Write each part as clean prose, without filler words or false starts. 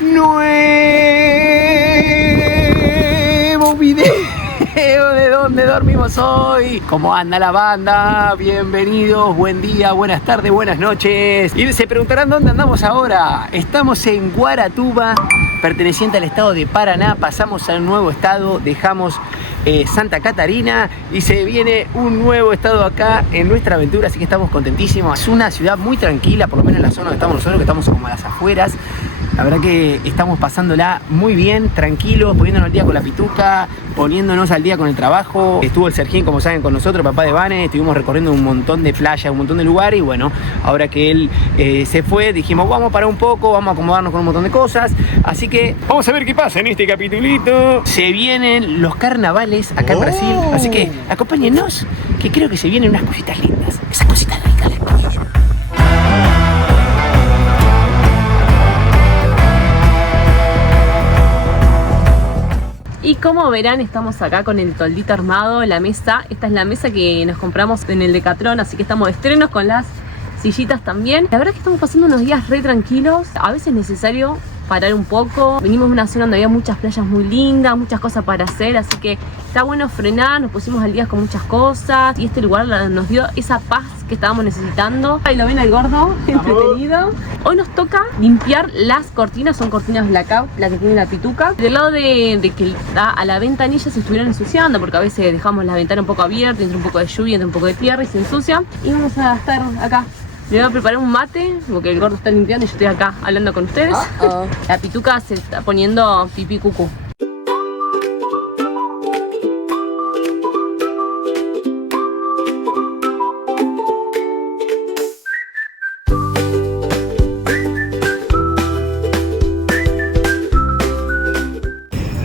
nuevo video de dónde dormimos hoy. ¿Cómo anda la banda? Bienvenidos, buen día, buenas tardes, buenas noches. Y se preguntarán dónde andamos ahora. Estamos en Guaratuba, perteneciente al estado de Paraná. Pasamos a un nuevo estado, dejamos Santa Catarina y se viene un nuevo estado acá en nuestra aventura, así que estamos contentísimos. Es una ciudad muy tranquila, por lo menos en la zona donde estamos nosotros, que estamos como a las afueras. La verdad que estamos pasándola muy bien, tranquilos, poniéndonos al día con la pituca, poniéndonos al día con el trabajo. Estuvo el Sergín, como saben, con nosotros, papá de Vane. Estuvimos recorriendo un montón de playas, un montón de lugares. Y bueno, ahora que él se fue, dijimos, vamos a parar un poco, vamos a acomodarnos con un montón de cosas. Así que vamos a ver qué pasa en este capitulito. Se vienen los carnavales acá en Brasil. Así que acompáñennos, que creo que se vienen unas cositas lindas. Esas cositas lindas. Y como verán, estamos acá con el toldito armado, la mesa. Esta es la mesa que nos compramos en el Decathlon, así que estamos de estrenos con las sillitas también. La verdad es que estamos pasando unos días re tranquilos. A veces es necesario parar un poco. Venimos de una zona donde había muchas playas muy lindas, muchas cosas para hacer, así que está bueno frenar. Nos pusimos al día con muchas cosas y este lugar nos dio esa paz que estábamos necesitando. Ahí lo ven al gordo, entretenido. Hoy nos toca limpiar las cortinas, son cortinas blackout, la que tiene la pituca. Del lado de que da a la ventanilla se estuvieron ensuciando, porque a veces dejamos la ventana un poco abierta, entra un poco de lluvia, entra un poco de tierra y se ensucia. Y vamos a estar acá. Me voy a preparar un mate, porque el gordo está limpiando y yo estoy acá hablando con ustedes. La pituca se está poniendo pipí cucú.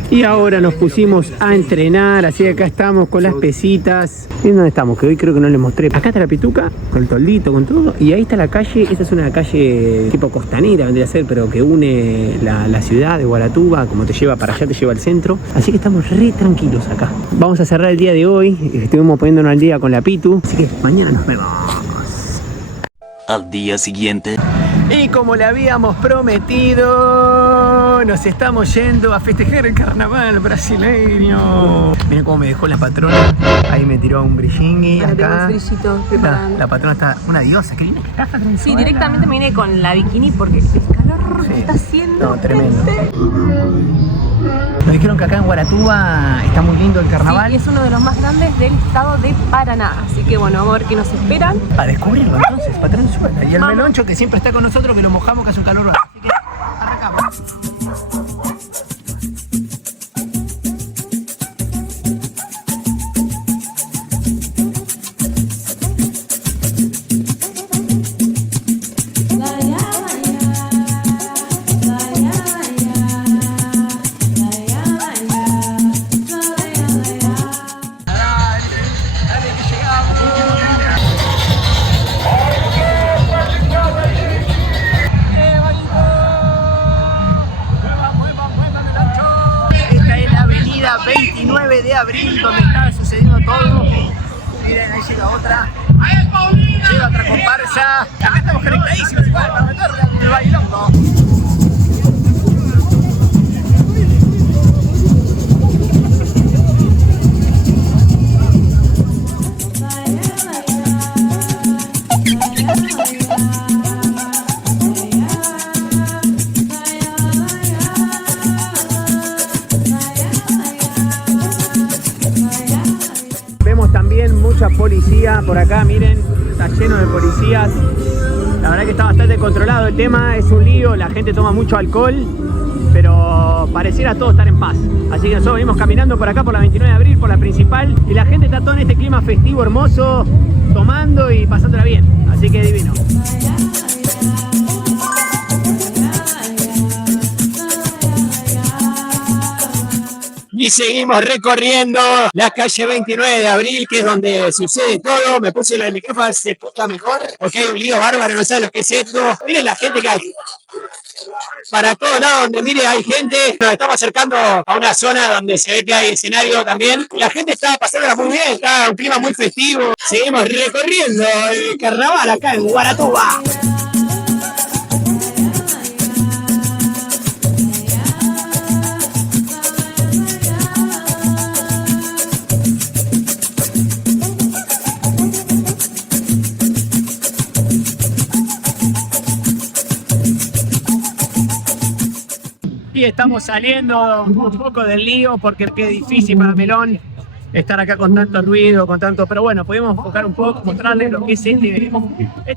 Y ahora nos pusimos a entrenar, así que acá estamos con las pesitas. ¿Y dónde estamos? Que hoy creo que no les mostré. Acá está la pituca, con el toldito, con todo. Y ahí está la calle, esta es una calle tipo costanera, vendría a ser, pero que une la ciudad de Guaratuba, como te lleva para allá, te lleva al centro. Así que estamos re tranquilos acá. Vamos a cerrar el día de hoy, estuvimos poniéndonos al día con la pitu. Así que mañana nos vemos. Al día siguiente. Y como le habíamos prometido, nos estamos yendo a festejar el carnaval brasileño. Miren cómo me dejó la patrona. Ahí me tiró un brillingui acá. La patrona está una diosa. Qué linda que está, Patrona. Sí, directamente me vine con la bikini porque el calor que está haciendo. No, tremendo. Nos dijeron que acá en Guaratuba está muy lindo el carnaval. Sí, es uno de los más grandes del estado de Paraná. Así que bueno, vamos a ver qué nos esperan. A descubrirlo entonces, patrón, suelta. Y el meloncho que siempre está con nosotros, que lo mojamos, que hace un calor. Así que arrancamos. De abril, donde está sucediendo todo. Miren, ahí llega otra comparsa. Acá estamos conectadísimos igual para meterle al bailongo. Mucha policía por acá, miren, está lleno de policías. La verdad que está bastante controlado el tema, es un lío, la gente toma mucho alcohol, pero pareciera todo estar en paz. Así que nosotros venimos caminando por acá por la 29 de abril, por la principal, y la gente está todo en este clima festivo hermoso, tomando y pasándola bien. Así que divino. Y seguimos recorriendo la calle 29 de abril, que es donde sucede todo. Me puse la de mi jefa, se escucha mejor, porque hay un lío bárbaro, no sabe lo que es esto. Miren la gente que hay. Para todos lados donde mire hay gente. Nos estamos acercando a una zona donde se ve que hay escenario también. La gente está pasándola muy bien, está un clima muy festivo. Seguimos recorriendo el carnaval acá en Guaratuba. Y estamos saliendo un poco del lío porque qué difícil para Melón estar acá con tanto ruido, con tanto... Pero bueno, podemos enfocar un poco, mostrarles lo que es este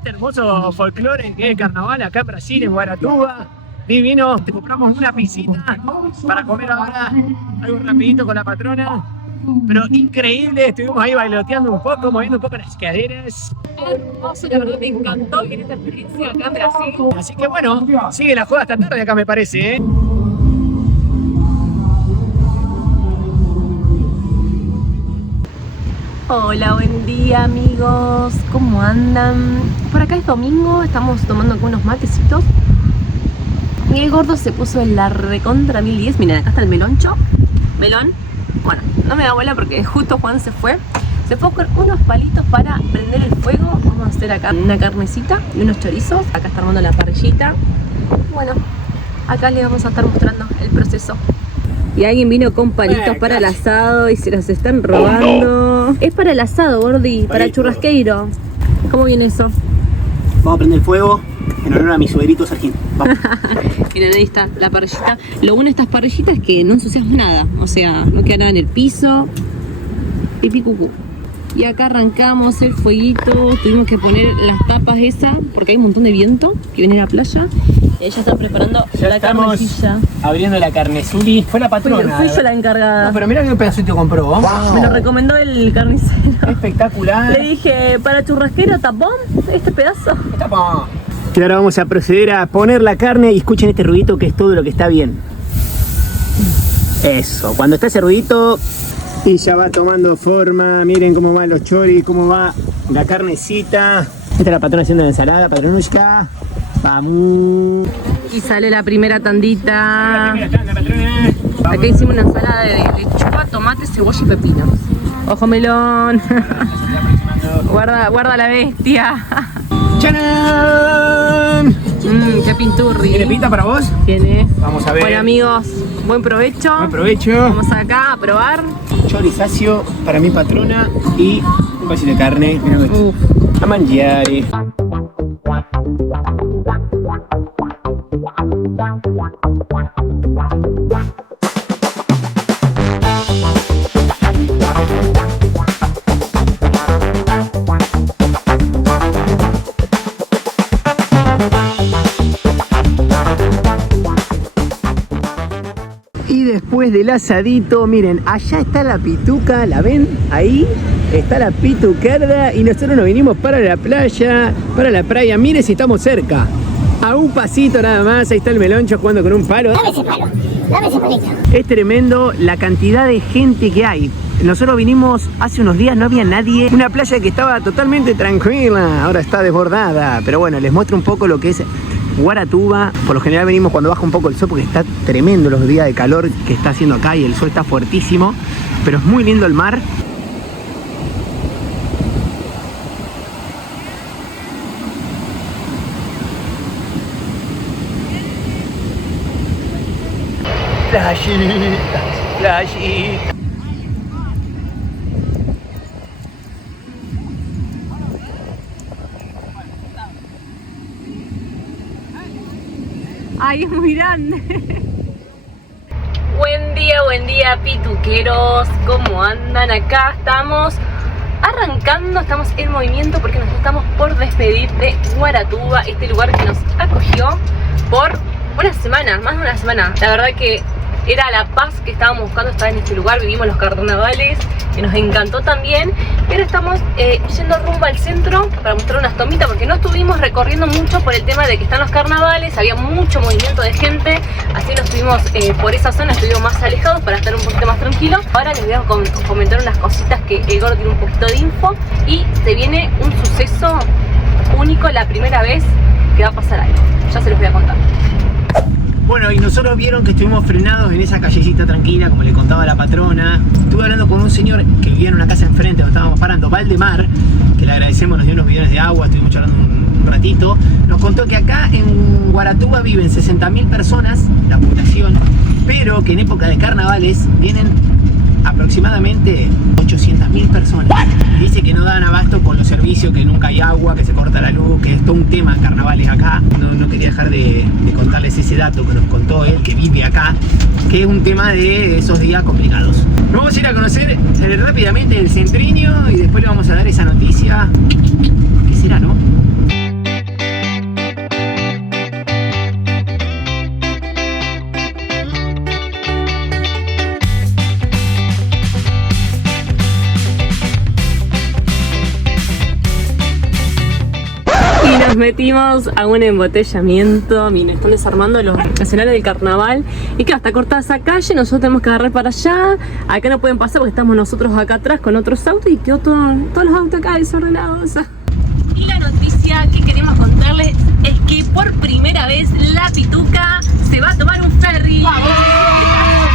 hermoso folclore que es el carnaval acá en Brasil, en Guaratuba. Divino, te compramos una piscina para comer ahora algo rapidito con la patrona. Pero increíble, estuvimos ahí bailoteando un poco, moviendo un poco las caderas. Hermoso, la verdad me encantó vivir esta experiencia acá en Brasil. Así que bueno, sigue la joda hasta tarde acá me parece, ¿eh? Hola, buen día amigos, ¿cómo andan? Por acá es domingo, estamos tomando algunos matecitos. Y el gordo se puso en la recontra 1010. Miren, acá está el meloncho. Melón. Bueno, no me da bola porque justo Juan se fue. Se fue con unos palitos para prender el fuego. Vamos a hacer acá una carnecita y unos chorizos. Acá está armando la parrillita. Bueno, acá les vamos a estar mostrando el proceso. Y alguien vino con palitos para el asado y se los están robando. Es para el asado, Gordi, para churrasqueiro. ¿Cómo viene eso? Vamos a prender el fuego en honor a mi suegrito Sergín. Miren, ahí está la parrillita. Lo bueno de estas parrillitas es que no ensucias nada. O sea, no queda nada en el piso. Pipi cucú. Y acá arrancamos el fueguito. Tuvimos que poner las tapas esas porque hay un montón de viento que viene de la playa. Y ellos están preparando la carnecilla. Abriendo la carnesuri. Fue la patrona. Fui yo la encargada. No, pero mira qué pedacito compró. Wow. Me lo recomendó el carnicero. Espectacular. Le dije, para churrasquero, tapón, este pedazo. Tapón. Y ahora vamos a proceder a poner la carne y escuchen este ruidito que es todo lo que está bien. Eso, cuando está ese ruidito y ya va tomando forma, miren cómo van los choris, cómo va la carnecita. Esta es la patrona haciendo la ensalada, patronushka. Vamos. Y sale la primera tandita. Acá hicimos una ensalada de lechuga, tomate, cebolla y pepino. Ojo melón. Guarda la bestia. ¡Chanán! Qué pinturri. ¿Tiene pinta para vos? Tiene. Vamos a ver. Bueno amigos, buen provecho. Buen provecho. Vamos acá a probar. Chorizacio para mi patrona y un vasito de carne. Mirá esto. A mangiare. Y después del asadito, miren, allá está la pituca, ¿la ven? Ahí está la pitucarda y nosotros nos vinimos para la playa, para la playa. Miren si estamos cerca, a un pasito nada más. Ahí está el meloncho jugando con un palo. Dame ese palo, dame ese palito. Es tremendo la cantidad de gente que hay. Nosotros vinimos hace unos días, no había nadie. Una playa que estaba totalmente tranquila, ahora está desbordada. Pero bueno, les muestro un poco lo que es Guaratuba. Por lo general venimos cuando baja un poco el sol porque está tremendo los días de calor que está haciendo acá y el sol está fuertísimo. Pero es muy lindo el mar. Playita, playita. Ay, es muy grande. Buen día, pituqueros. ¿Cómo andan? Acá estamos arrancando, estamos en movimiento porque nos estamos por despedir de Guaratuba, este lugar que nos acogió por una semana, más de una semana. La verdad que era la paz que estábamos buscando estar en este lugar. Vivimos los carnavales, que nos encantó también. Pero estamos yendo rumbo al centro para mostrar unas tomitas, porque no estuvimos recorriendo mucho por el tema de que están los carnavales, había mucho movimiento de gente. Así nos estuvimos por esa zona, estuvimos más alejados para estar un poquito más tranquilos. Ahora les voy a comentar unas cositas que el gordo tiene un poquito de info. Y se viene un suceso único, la primera vez que va a pasar algo. Ya se los voy a contar. Bueno, y nosotros vieron que estuvimos frenados en esa callecita tranquila, como le contaba la patrona. Estuve hablando con un señor que vivía en una casa enfrente donde estábamos parando, Valdemar, que le agradecemos, nos dio unos bidones de agua, estuvimos charlando un ratito. Nos contó que acá en Guaratuba viven 60.000 personas, la población, pero que en época de carnavales vienen aproximadamente 800.000 personas. Dice que no dan abasto con los servicios, que nunca hay agua, que se corta la luz, que es todo un tema en carnavales acá. No quería dejar de contarles ese dato que nos contó él, que vive acá, que es un tema de esos días complicados. Nos vamos a ir a conocer rápidamente el Centriño y después le vamos a dar esa noticia. ¿Qué será, no? Nos metimos a un embotellamiento. Miren, están desarmando los escenarios del carnaval. Y claro, está cortada esa calle, nosotros tenemos que agarrar para allá. Acá no pueden pasar porque estamos nosotros acá atrás con otros autos y quedó todos los autos acá desordenados. Y la noticia que queremos contarles es que por primera vez la Pituca se va a tomar un ferry. ¡Vamos!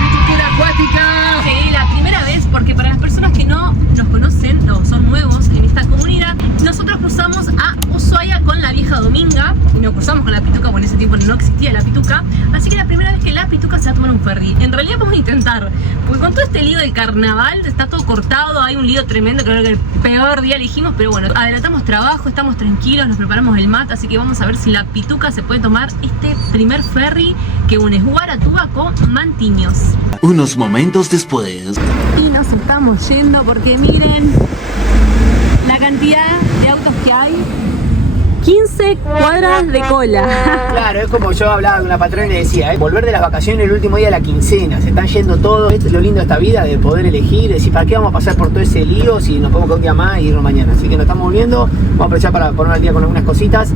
¡Pituquera acuática! Sí, la primera vez, porque para las personas que no nos conocen o son nuevos en esta comunidad, nosotros cruzamos a Ushuaia con la vieja Dominga y no cruzamos con la Pituca, porque en ese tiempo no existía la Pituca, así que la primera vez que la Pituca se va a tomar un ferry. En realidad vamos a intentar, porque con todo este lío del carnaval está todo cortado, hay un lío tremendo, creo que el peor día elegimos, pero bueno, adelantamos trabajo, estamos tranquilos, nos preparamos el mate, así que vamos a ver si la Pituca se puede tomar este primer ferry que une Guaratuba con Mantiños. Unos momentos después. Y nos estamos yendo porque miren la cantidad de autos que hay. 15 cuadras de cola. Claro, es como yo hablaba de una patrona y le decía, volver de las vacaciones el último día de la quincena, se están yendo todos. Esto es lo lindo de esta vida, de poder elegir, decir, ¿para qué vamos a pasar por todo ese lío si nos podemos quedar un día más y irnos mañana? Así que nos estamos volviendo, vamos a aprovechar para ponernos al día con algunas cositas.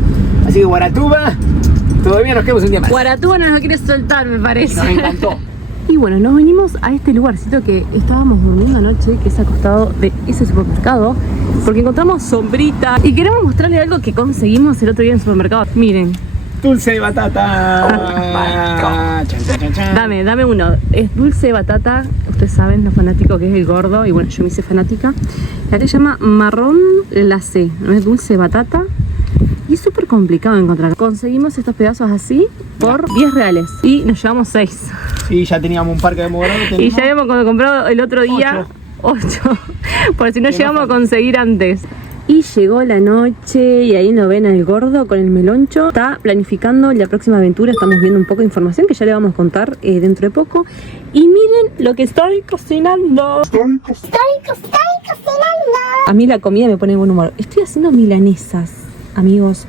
Así que Guaratuba, todavía nos quedamos un día más. Guaratuba no nos quiere soltar, me parece. Nos encantó. Y bueno, nos venimos a este lugarcito que estábamos durmiendo anoche, que es al costado de ese supermercado, porque encontramos sombrita y queremos mostrarles algo que conseguimos el otro día en el supermercado. Miren. Dulce de batata. Chan, chan, chan, chan. Dame uno. Es dulce de batata. Ustedes saben lo fanático que es el gordo. Y bueno, yo me hice fanática. La que se llama marrón glacé. No es dulce de batata. Y es súper complicado de encontrar. Conseguimos estos pedazos así por 10 reales. Y nos llevamos 6. Sí, ya teníamos un par que habíamos grabado. Y ya habíamos comprado el otro día 8. Por si no llegamos a conseguir antes. Y llegó la noche y ahí nos ven al gordo con el meloncho. Está planificando la próxima aventura. Estamos viendo un poco de información que ya le vamos a contar dentro de poco. Y miren lo que estoy cocinando. Estoy cocinando. A mí la comida me pone de buen humor. Estoy haciendo milanesas, amigos.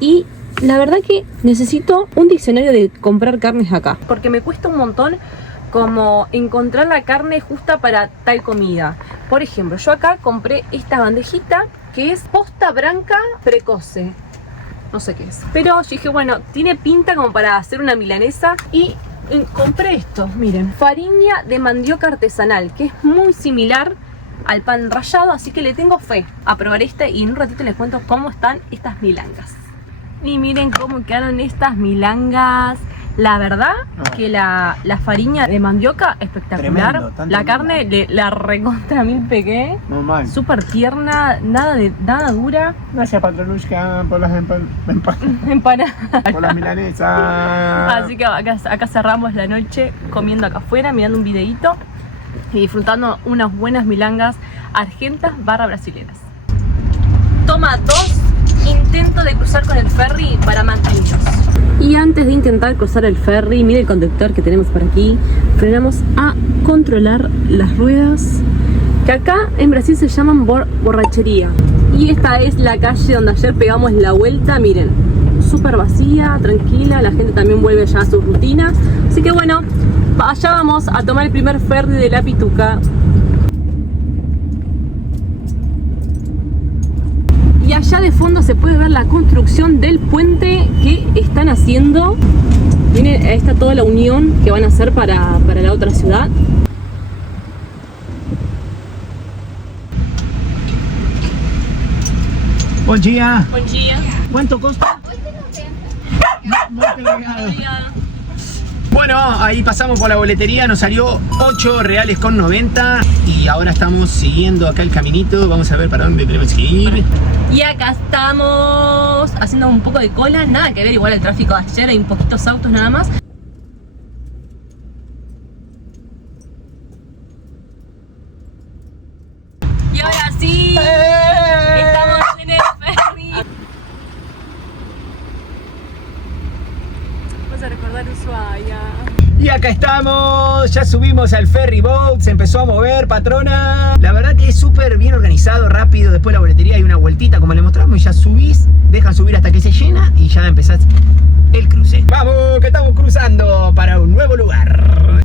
Y la verdad que necesito un diccionario de comprar carnes acá, porque me cuesta un montón como encontrar la carne justa para tal comida. Por ejemplo, yo acá compré esta bandejita que es posta branca precoce. No sé qué es, pero yo dije, bueno, tiene pinta como para hacer una milanesa. Y compré esto, miren, farina de mandioca artesanal, que es muy similar al pan rallado, así que le tengo fe a probar este y en un ratito les cuento cómo están estas milangas. Y miren cómo quedaron estas milangas. La verdad que la farina de mandioca espectacular. Tremendo, la carne la recontra mil pegué. Normal. Súper tierna, nada dura. Gracias, Patronushka, por las Empanadas. por las milanesas. Así que acá cerramos la noche comiendo acá afuera, mirando un videíto y disfrutando unas buenas milangas argentas / brasileras. Toma 2. Intento de cruzar con el ferry para Mantiños. Y antes de intentar cruzar el ferry, mire el conductor que tenemos por aquí. Frenamos a controlar las ruedas, que acá en Brasil se llaman borrachería. Y esta es la calle donde ayer pegamos la vuelta. Miren, súper vacía, tranquila. La gente también vuelve ya a su rutina. Así que bueno, allá vamos a tomar el primer ferry de la Pituca. Y allá de fondo se puede ver la construcción del puente que están haciendo. Miren, ahí está toda la unión que van a hacer para la otra ciudad. Buen día. Buen día. ¿Cuánto costa? Bueno, ahí pasamos por la boletería, nos salió 8 reales con 90 y ahora estamos siguiendo acá el caminito, vamos a ver para dónde tenemos que ir. Y acá estamos haciendo un poco de cola, nada que ver igual el tráfico de ayer, hay un poquitos autos nada más. Y acá estamos, ya subimos al ferry boat, se empezó a mover, patrona. La verdad que es súper bien organizado, rápido. Después de la boletería hay una vueltita como le mostramos y ya subís, dejan subir hasta que se llena y ya empezás el cruce. Vamos, que estamos cruzando para un nuevo lugar.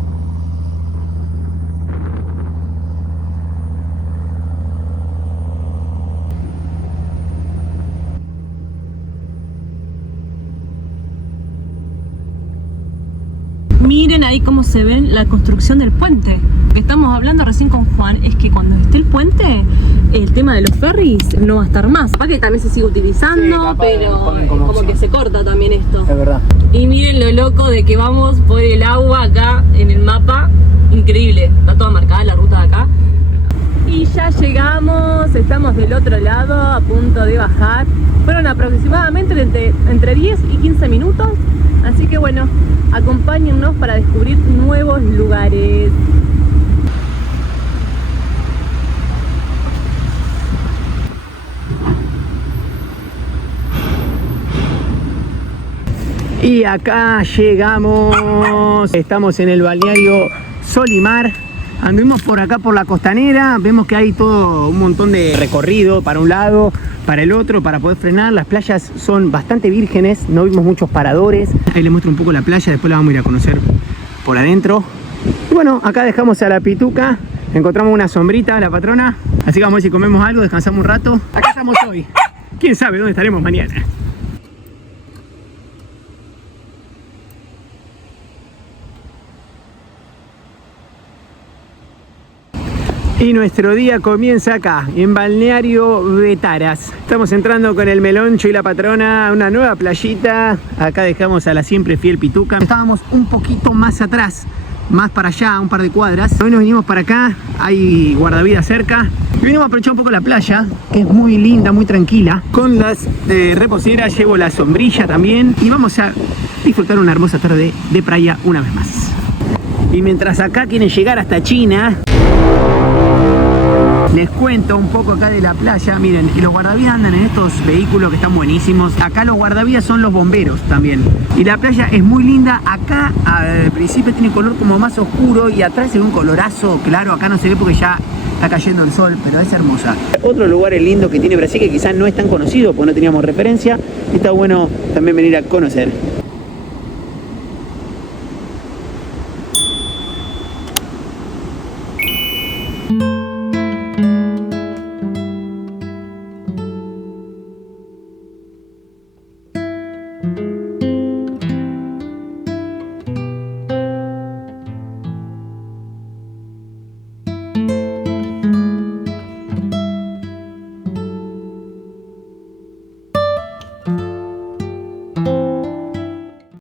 Miren ahí cómo se ve la construcción del puente. Lo que estamos hablando recién con Juan es que cuando esté el puente, el tema de los ferries no va a estar más. Capaz que también se sigue utilizando, Sí, pero como como que se corta también esto. Es verdad. Y miren lo loco de que vamos por el agua acá en el mapa. Increíble, está toda marcada la ruta de acá. Y ya llegamos, estamos del otro lado, a punto de bajar. Fueron aproximadamente entre 10 y 15 minutos. Así que bueno, acompáñennos para descubrir nuevos lugares. Y acá llegamos, estamos en el balneario Solimar. Anduvimos por acá por la costanera, vemos que hay todo un montón de recorrido para un lado, para el otro, para poder frenar. Las playas son bastante vírgenes, no vimos muchos paradores. Ahí les muestro un poco la playa, después la vamos a ir a conocer por adentro. Y bueno, acá dejamos a la pituca, encontramos una sombrita, la patrona. Así que vamos a ver si comemos algo, descansamos un rato. Acá estamos hoy, quién sabe dónde estaremos mañana. Y nuestro día comienza acá, en Balneario Betaras. Estamos entrando con el Meloncho y la patrona a una nueva playita. Acá dejamos a la siempre fiel pituca. Estábamos un poquito más atrás, más para allá, un par de cuadras. Hoy nos vinimos para acá, hay guardavidas cerca. Y vinimos a aprovechar un poco la playa, que es muy linda, muy tranquila. Con las reposeras llevo la sombrilla también. Y vamos a disfrutar una hermosa tarde de playa una vez más. Y mientras acá quieren llegar hasta China, les cuento un poco acá de la playa. Miren, los guardavidas andan en estos vehículos que están buenísimos. Acá los guardavidas son los bomberos también. Y la playa es muy linda. Acá al principio tiene color como más oscuro y atrás se ve un colorazo claro. Acá no se ve porque ya está cayendo el sol, pero es hermosa. Otro lugar lindo que tiene Brasil que quizás no es tan conocido porque no teníamos referencia. Y está bueno también venir a conocer.